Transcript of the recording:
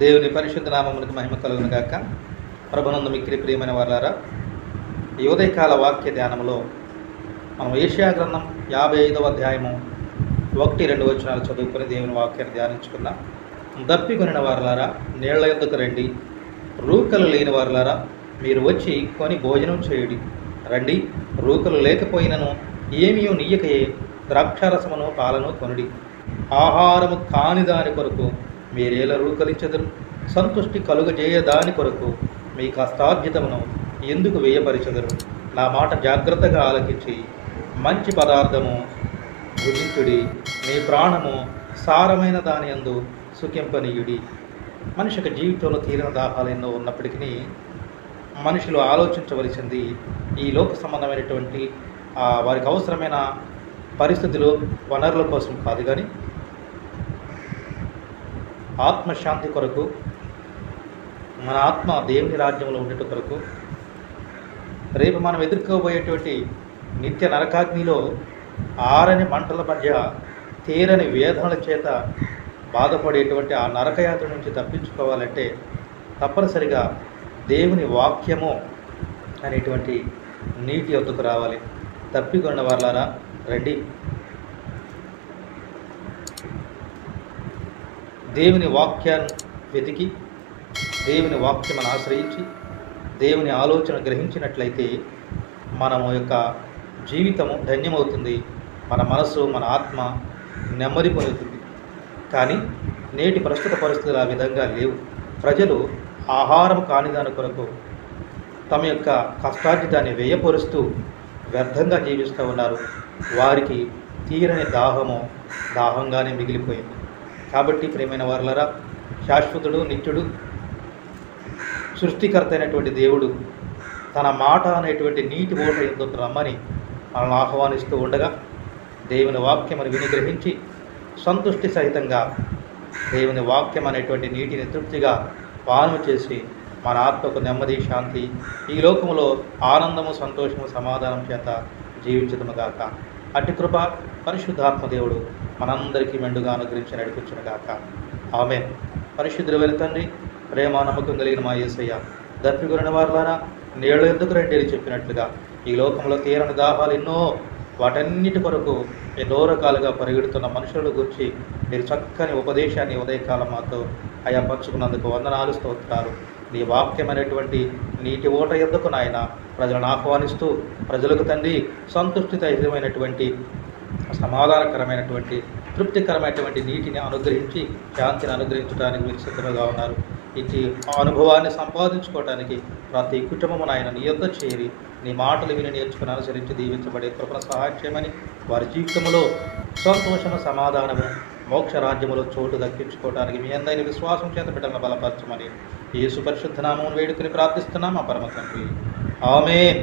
దేవుని పరిశుద్ధ నామములకు మహిమ కలుగును గాక. ప్రభునందు మిక్కిలి ప్రియమైన వారలారా, ఈ ఉదయకాల వాక్య ధ్యానంలో మనం యెషయా గ్రంథం 55వ అధ్యాయము 1-2 వచనాలు చదువుకొని దేవుని వాక్యాన్ని ధ్యానించుకుందాం. దప్పికొనిన వారలారా, నీళ్ల యొద్దకు రండి, రూకలు లేని వారలారా, మీరు వచ్చి కొని భోజనం చేయుడి. రండి, రూకలు లేకపోయినను ఏమీ నీయకయే ద్రాక్షారసమును పాలను కొనుడి. ఆహారము కాని దాని కొరకు మీరేల రూకలించెదరు, సంతుష్టి కలుగజేయ దాని కొరకు మీ కష్టార్జితమును ఎందుకు వేయపరిచెదరు? నా మాట జాగ్రత్తగా ఆలకించి మంచి పదార్థము భుజించుడి, మీ ప్రాణము సారమైన దాని యందు సుఖింపనీయుడి. మనిషికి జీవితంలో తీరిన దాహాలు ఎన్నో ఉన్నప్పటికీ మనుషులు ఆలోచించవలసింది ఈ లోక సంబంధమైనటువంటి వారికి అవసరమైన పరిస్థితులు, వనరుల కోసం కాదు, కానీ ఆత్మశాంతి కొరకు, మన ఆత్మ దేవుని రాజ్యంలో ఉండేట కొరకు, రేపు మనం ఎదుర్కోబోయేటువంటి నిత్య నరకాగ్నిలో ఆరని మంటల మధ్య తీరని వేదనల చేత బాధపడేటువంటి ఆ నరకయాత్ర నుంచి తప్పించుకోవాలంటే తప్పనిసరిగా దేవుని వాక్యము అనేటువంటి నీటి వద్దకు రావాలి. తప్పికొన్న వాళ్ళారా, రండి. దేవుని వాక్యాన్ని వెతికి, దేవుని వాక్యమును ఆశ్రయించి, దేవుని ఆలోచన గ్రహించినట్లయితే మనము యొక్క జీవితము ధన్యమవుతుంది, మన మనసు, మన ఆత్మ నెమ్మది పొందుతుంది. కానీ నేటి ప్రస్తుత పరిస్థితులు ఆ విధంగా లేవు. ప్రజలు ఆహారం కాని దాని కొరకు తమ యొక్క కష్టార్జితాన్ని వ్యయపరుస్తూ వ్యర్థంగా జీవిస్తూ ఉన్నారు. వారికి తీరని దాహంగానే మిగిలిపోయింది. కాబట్టి ప్రియమైన వారలారా, శాశ్వతుడు, నిత్యుడు, సృష్టికర్త అయినటువంటి దేవుడు తన మాట అనేటువంటి నీటి ఓట ఎందుకు రమ్మని మనల్ని ఆహ్వానిస్తూ ఉండగా, దేవుని వాక్యమని వినిగ్రహించి సంతుష్టి సహితంగా దేవుని వాక్యం అనేటువంటి నీటిని తృప్తిగా పానం చేసి మన ఆత్మకు నెమ్మది, శాంతి, ఈ లోకంలో ఆనందము, సంతోషము, సమాధానం చేత జీవించదుముగాక. అట్టి కృప పరిశుద్ధాత్మ దేవుడు మనందరికీ మెండుగా అనుగ్రహించి నడిపించునుగాక. ఆమేన్. పరిశుద్ధుడైన తండ్రి, ప్రేమ నమ్మకం కలిగిన మా యేసయ్య, దప్పికొనిన వారలారా, నీళ్ల ఎందుకు రండి అని చెప్పినట్లుగా ఈ లోకంలో తీరని దాహాలు ఎన్నో, వాటన్నిటి కొరకు ఎన్నో రకాలుగా పరిగెడుతున్న మనుషుల గురించి మీరు చక్కని ఉపదేశాన్ని ఉదయకాలం మాతో అయా పంచుకున్నందుకు వందనాలు, స్తోత్రాలు. నీ వాక్యం అనేటువంటి నీటి ఓట ఎందుకు నాయన ప్రజలను ఆహ్వానిస్తూ, ప్రజలకు తండ్రి సంతుష్టితమైనటువంటి, సమాధానకరమైనటువంటి, తృప్తికరమైనటువంటి నీటిని అనుగ్రహించి, శాంతిని అనుగ్రహించడానికి మీరు సిద్ధంగా ఉన్నారు. ఇటు అనుభవాన్ని సంపాదించుకోవడానికి ప్రతి కుటుంబము నాయన నీ యొద్ద చేరి నీ మాటలు విని నేర్చుకుని అనుసరించి దీవించబడే కృపణ సహాయం చేయమని, వారి జీవితంలో సంతోషము, సమాధానము, మోక్ష రాజ్యములో చోటు దక్కించుకోవడానికి మీ అందరి విశ్వాసం చేత బిడ్డలను బలపరచమని యేసు పరిశుద్ధ నామమును వేడుకుని ప్రార్థిస్తున్నాం మా పరమ తండ్రి. ఆమేన్.